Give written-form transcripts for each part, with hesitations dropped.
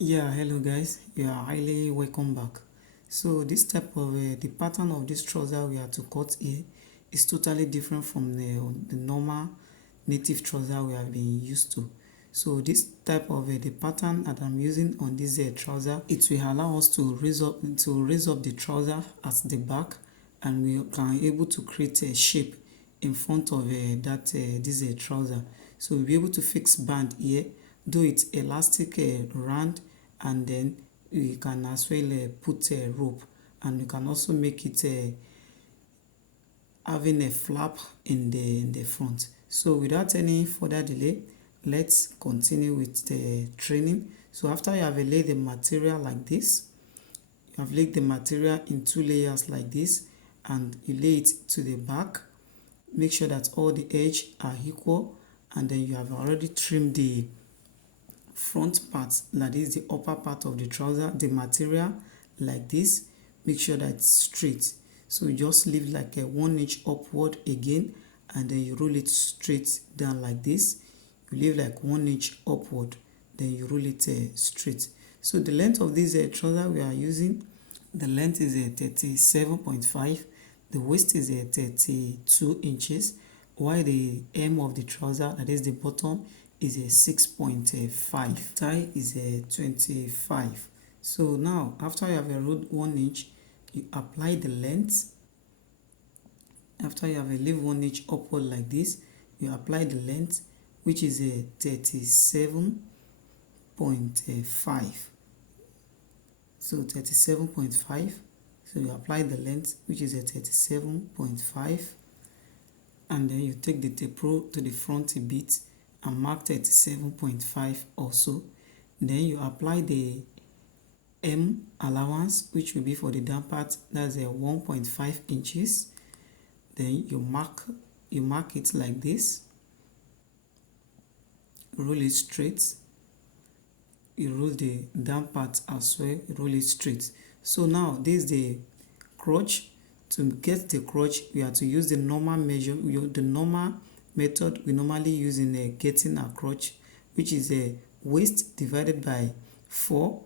Yeah, hello guys, you are highly welcome back. So this type of the pattern of this trouser we are to cut here is totally different from the normal native trouser we have been used to. So this type of the pattern that I'm using on this trouser, it will allow us to raise up the trouser at the back, and we can able to create a shape in front of this trouser. So we'll be able to fix band here, though it's elastic round, and then you can as well put a rope, and you can also make it having a flap in the front. So without any further delay, let's continue with the training. So after you have laid the material like this, you have laid the material in two layers like this, and you lay it to the back. Make sure that all the edges are equal, and then you have already trimmed the front part, that is the upper part of the trouser, the material like this. Make sure that it's straight. So you just leave like a 1 inch upward again, and then you roll it straight down like this. You leave like 1 inch upward, then you roll it straight. So the length of this trouser we are using, the length is 37.5, the waist is 32 inches, while the hem of the trouser, that is the bottom, is a 6.5. Thigh is a 25. So now after you have rolled 1 inch, you apply the length. After you have leave 1 inch upward like this, you apply the length, which is a 37.5. So 37.5. So you apply the length, which is a 37.5, and then you take the tape rule to the front a bit and mark 37.5 also. Then you apply the M allowance, which will be for the down part, that's a 1.5 inches. Then you mark it like this, roll it straight. You roll the down part as well, roll it straight. So now this is the crotch. To get the crotch, we have to use the normal measure, the normal method we normally use in getting a crotch, which is a waist divided by 4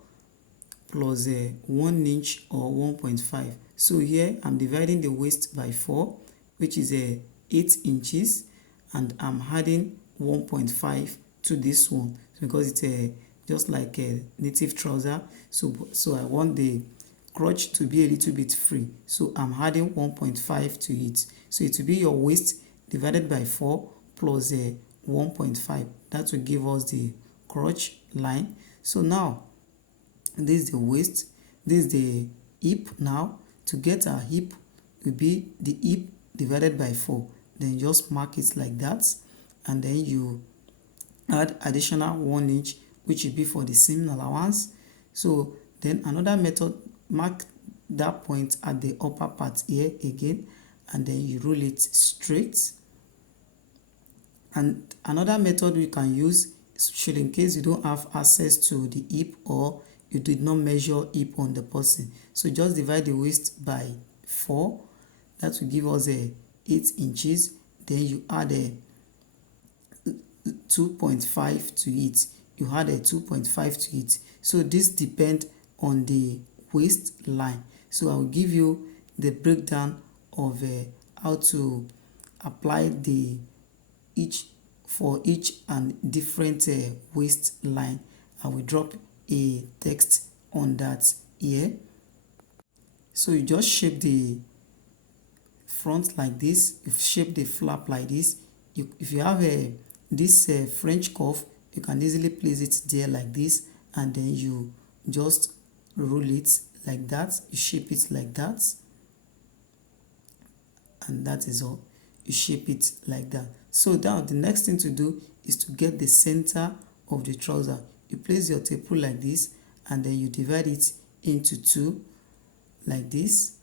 plus 1 inch or 1.5. So here I'm dividing the waist by 4, which is 8 inches, and I'm adding 1.5 to this one because it's just like a native trouser. So I want the crotch to be a little bit free, so I'm adding 1.5 to it. So it will be your waist divided by 4 plus 1.5. That will give us the crotch line. So now this is the waist, this is the hip. Now to get our hip will be the hip divided by 4. Then just mark it like that, and then you add additional 1 inch, which will be for the seam allowance. So then another method, mark that point at the upper part here again, and then you roll it straight. And another method we can use, should in case you don't have access to the hip or you did not measure hip on the person, so just divide the waist by 4. That will give us 8 inches. Then you add a 2.5 to it. You add a 2.5 to it. So this depends on the waistline. So I will give you the breakdown of how to apply the each and different waistline. I will drop a text on that here. So you just shape the front like this, you shape the flap like this. If you have this French cuff, you can easily place it there like this, and then you just roll it like that. You shape it like that, and that is all. You shape it like that. So now the next thing to do is to get the center of the trouser. You place your tape rule like this, and then you divide it into 2 like this.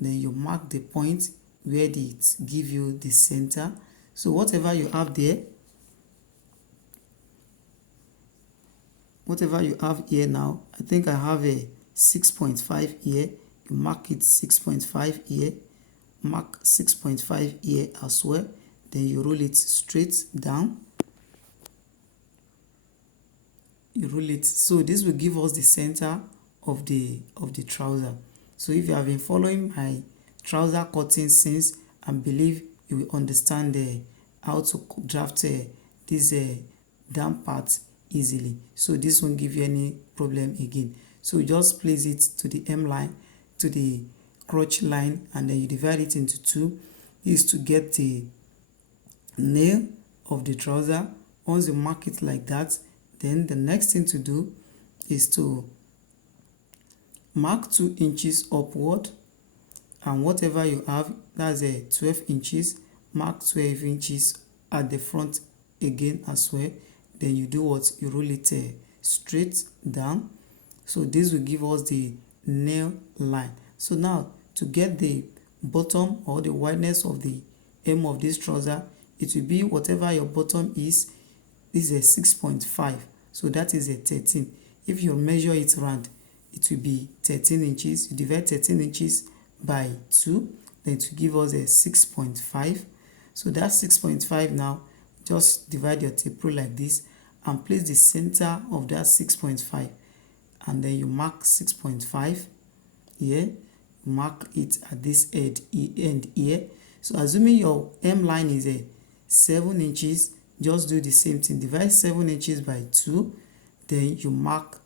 Then you mark the point where it give you the center. So whatever you have there, whatever you have here now, I think I have a 6.5 here. You mark it 6.5 here, mark 6.5 here as well. Then you roll it straight down. you roll it. So this will give us the center of the trouser. So if you have been following my trouser cutting since, I believe you will understand how to draft this down part easily. So this won't give you any problem again. So just place it to the hem line, to the crotch line, and then you divide it into two. This is to get the nail of the trouser. Once you mark it like that, then the next thing to do is to mark 2 inches upward, and whatever you have, that's 12 inches, mark 12 inches at the front again as well. Then you do what? You roll it straight down. So this will give us the nail line. So now to get the bottom or the wideness of the hem of this trouser, it will be whatever your bottom is. This is a 6.5, so that is a 13. If you measure it round, it will be 13 inches. You divide 13 inches by 2, then it will give us a 6.5. So that 6.5 now, just divide your tape rule like this and place the center of that 6.5, and then you mark 6.5 here. Mark it at this end here. So assuming your hem line is a 7 inches, just do the same thing. Divide 7 inches by 2, then you mark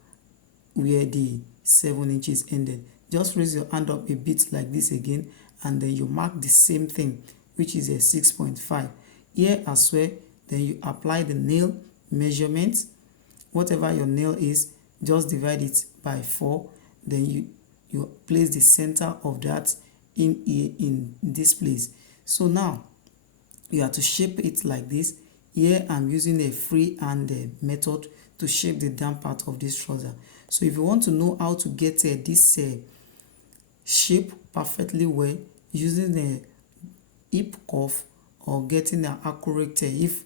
where the 7 inches ended. Just raise your hand up a bit like this again, and then you mark the same thing, which is a 6.5 here as well. Then you apply the nail measurement. Whatever your nail is, just divide it by 4. Then you place the center of that in here, in this place. So now you have to shape it like this. Here I'm using a freehand method to shape the down part of this trouser. So if you want to know how to get this shape perfectly well, using a hip cuff or getting an accurate if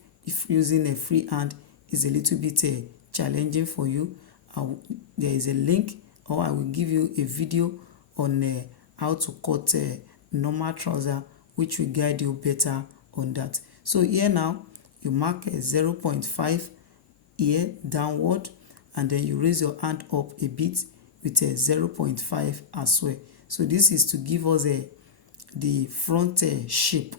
using a freehand is a little bit challenging for you, there is a link, or I will give you a video on how to cut normal trouser, which will guide you better on that. So here now you mark a 0.5 here downward, and then you raise your hand up a bit with a 0.5 as well. So this is to give us the front shape.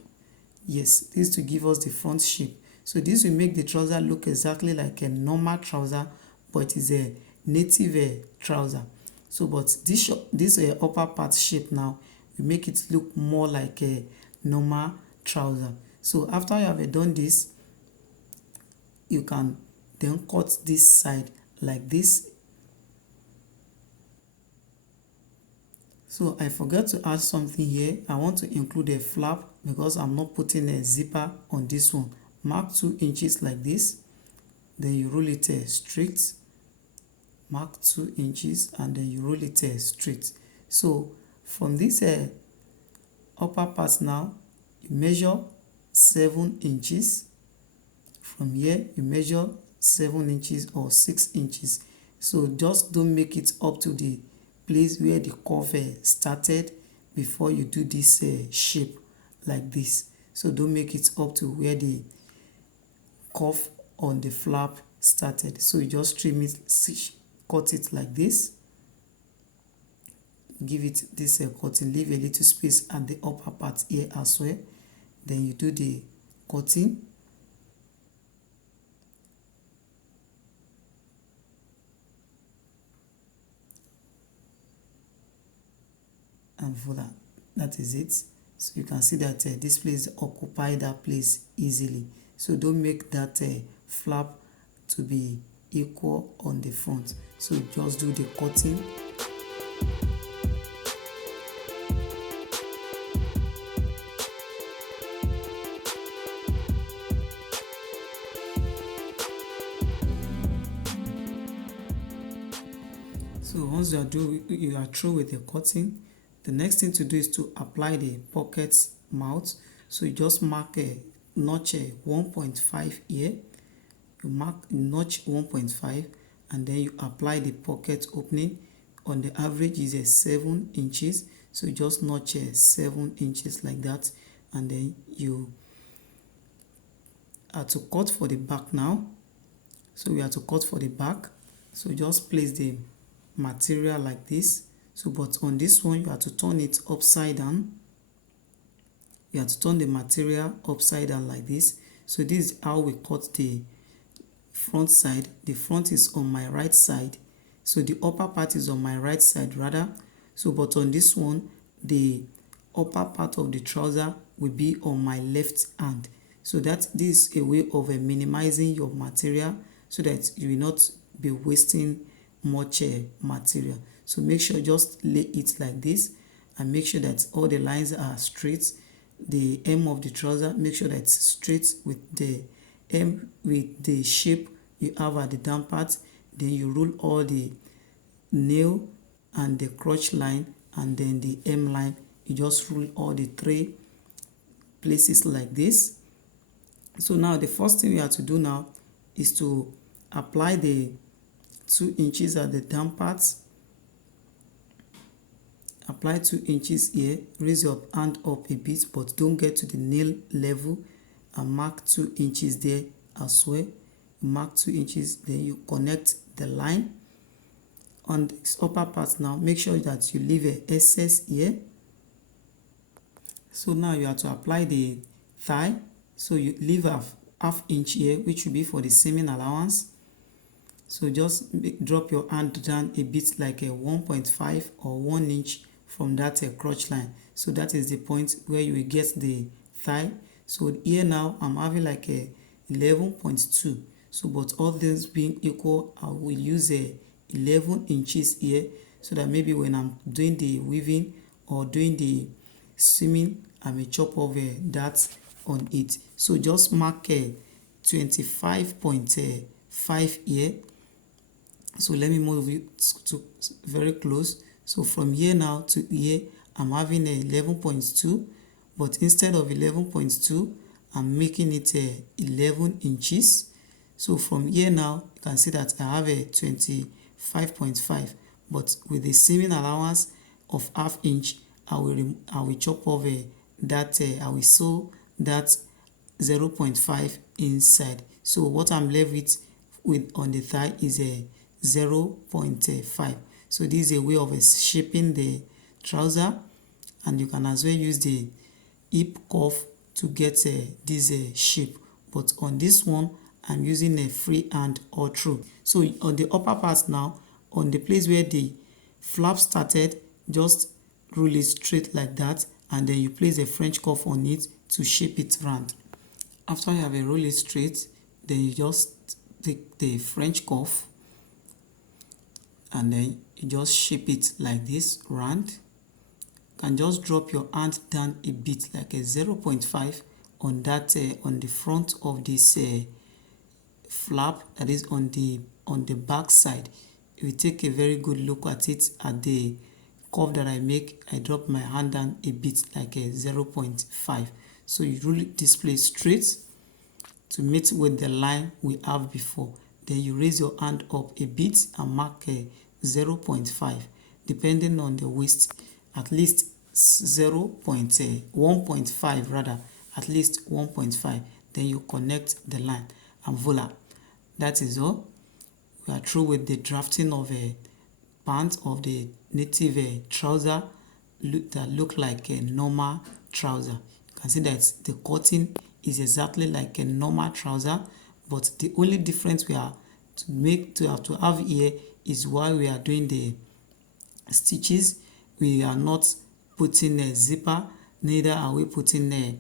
Yes, this is to give us the front shape. So this will make the trouser look exactly like a normal trouser, but it is a native trouser. So but this upper part shape now will make it look more like a normal trouser. So after you have done this, you can then cut this side like this. So I forgot to add something here. I want to include a flap because I'm not putting a zipper on this one. Mark 2 inches like this, then you roll it straight. Mark 2 inches and then you roll it straight. So from this upper part now, you measure 7 inches. From here you measure 7 inches or 6 inches. So just don't make it up to the place where the curve started before you do this shape like this. So don't make it up to where the curve on the flap started. So you just trim it, cut it like this, give it this cutting, leave a little space at the upper part here as well. Then you do the cutting. And voila, that is it. So you can see that this place occupy that place easily. So don't make that flap to be equal on the front. So just do the cutting. So once you are through with the cutting, the next thing to do is to apply the pocket mouth. So you just mark a notch 1.5 here. You mark notch 1.5 and then you apply the pocket opening. On the average is 7 inches. So you just notch 7 inches like that, and then you are to cut for the back now. So we have to cut for the back. So just place the material like this. So but on this one you have to turn it upside down. You have to turn the material upside down like this. So this is how we cut the front side. The front is on my right side, so the upper part is on my right side rather. So but on this one the upper part of the trouser will be on my left hand. So that this is a way of minimizing your material so that you will not be wasting much material. So make sure just lay it like this and make sure that all the lines are straight. The hem of the trouser, make sure that it's straight with the hem, with the shape you have at the down part. Then you roll all the nail and the crotch line and then the hem line. You just roll all the three places like this. So now the first thing you have to do now is to apply the 2 inches at the down part. Apply 2 inches here, raise your hand up a bit but don't get to the nail level, and mark 2 inches there as well. Mark 2 inches, then you connect the line on this upper part. Now make sure that you leave an excess here. So now you have to apply the thigh. So you leave half inch here, which will be for the seaming allowance. So just drop your hand down a bit like a 1.5 or 1 inch from that crotch line. So that is the point where you will get the thigh. So here now I'm having like a 11.2. So but all things being equal, I will use a 11 inches here so that maybe when I'm doing the weaving or doing the seaming, I may chop off that on it. So just mark 25.5 here. So let me move it to very close. So from here now to here, I'm having a 11.2, but instead of 11.2, I'm making it 11 inches. So from here now, you can see that I have a 25.5, but with the seaming allowance of half inch, I will chop off that, I will sew that 0.5 inside. So what I'm left with on the thigh is a 0.5. So this is a way of shaping the trouser, and you can as well use the hip cuff to get this shape. But on this one, I'm using a freehand or through. So on the upper part now, on the place where the flap started, just roll it straight like that, and then you place a French cuff on it to shape it round. After you have a roll it straight, then you just take the French cuff and then you just shape it like this round. You can just drop your hand down a bit like a 0.5 on that on the front of this flap, that is on the back side. If you take a very good look at it, at the curve that I make, I drop my hand down a bit like a 0.5. So you roll this place straight to meet with the line we have before. Then you raise your hand up a bit and mark a 0.5, depending on the waist, at least 1.5 rather, at least 1.5. Then you connect the line and voila, that is all. We are through with the drafting of a pant of the native trouser that look like a normal trouser. You can see that the cutting is exactly like a normal trouser, but the only difference we are to have here is while we are doing the stitches, we are not putting a zipper, neither are we putting a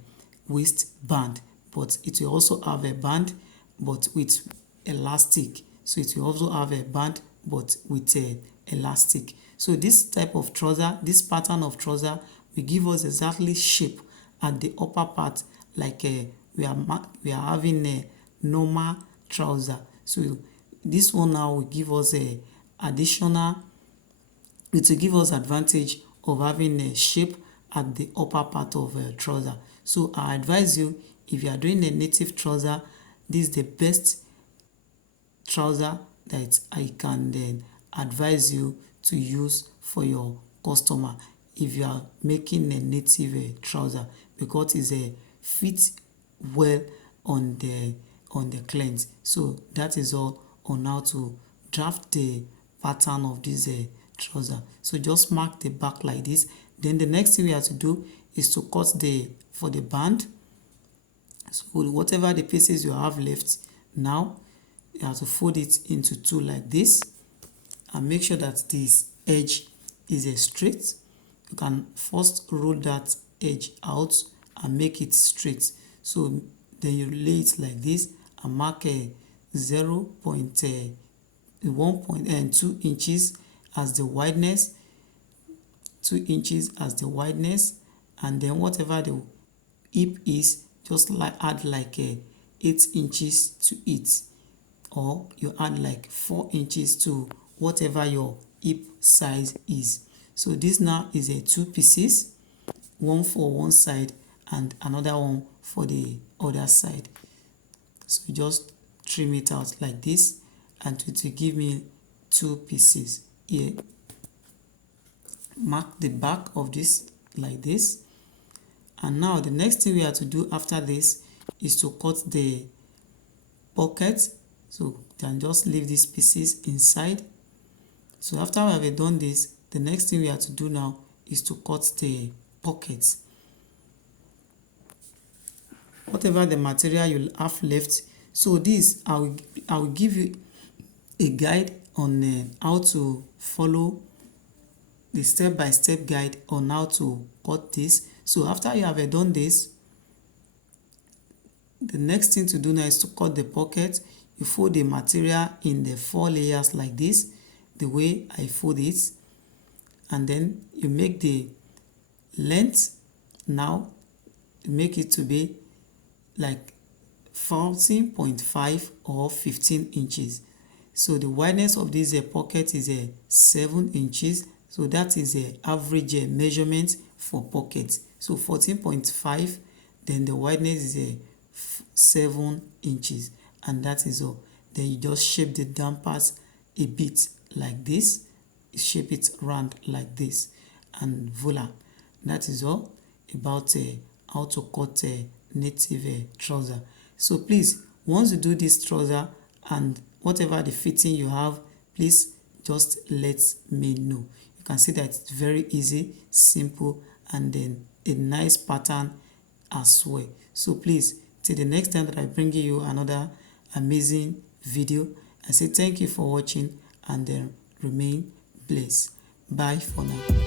waistband, but it will also have a band but with elastic. So it will also have a band but with elastic. So this type of trouser, this pattern of trouser will give us exactly shape at the upper part, like we are having a normal trouser. So this one now will give us a additional, it will give us advantage of having a shape at the upper part of a trouser. So I advise you, if you are doing a native trouser, this is the best trouser that I can then advise you to use for your customer if you are making a native trouser, because it's a fit well on the client. So that is all on how to draft the pattern of this trouser. So just mark the back like this. Then the next thing we have to do is to cut for the band. So whatever the pieces you have left, now you have to fold it into two like this, and make sure that this edge is straight. You can first roll that edge out and make it straight. So then you lay it like this and mark a 1.2 inches as the wideness, 2 inches as the wideness, and then whatever the hip is, just add like 8 inches to it, or you add like 4 inches to whatever your hip size is. So this now is a 2 pieces, one for one side and another one for the other side. So just trim it out like this, and it will give me 2 pieces here. Mark the back of this like this. And now the next thing we have to do after this is to cut the pocket. So you can just leave these pieces inside. So after we have done this, the next thing we have to do now is to cut the pockets. Whatever the material you have left. So this, I will give you a guide on how to follow the step-by-step guide on how to cut this. So after you have done this, the next thing to do now is to cut the pocket. You fold the material in the 4 layers like this, the way I fold it, and then you make the length. Now make it to be like 14.5 or 15 inches. So the wideness of this pocket is 7 inches. So that is the average measurement for pockets. So 14.5, then the wideness is 7 inches, and that is all. Then you just shape the dampers a bit like this, shape it round like this, and voila, that is all about how to cut a native trouser. So please, once you do this trouser and whatever the fitting you have, please just let me know. You can see that it's very easy, simple, and then a nice pattern as well. So please, till the next time that I bring you another amazing video, I say thank you for watching, and then remain blessed. Bye for now.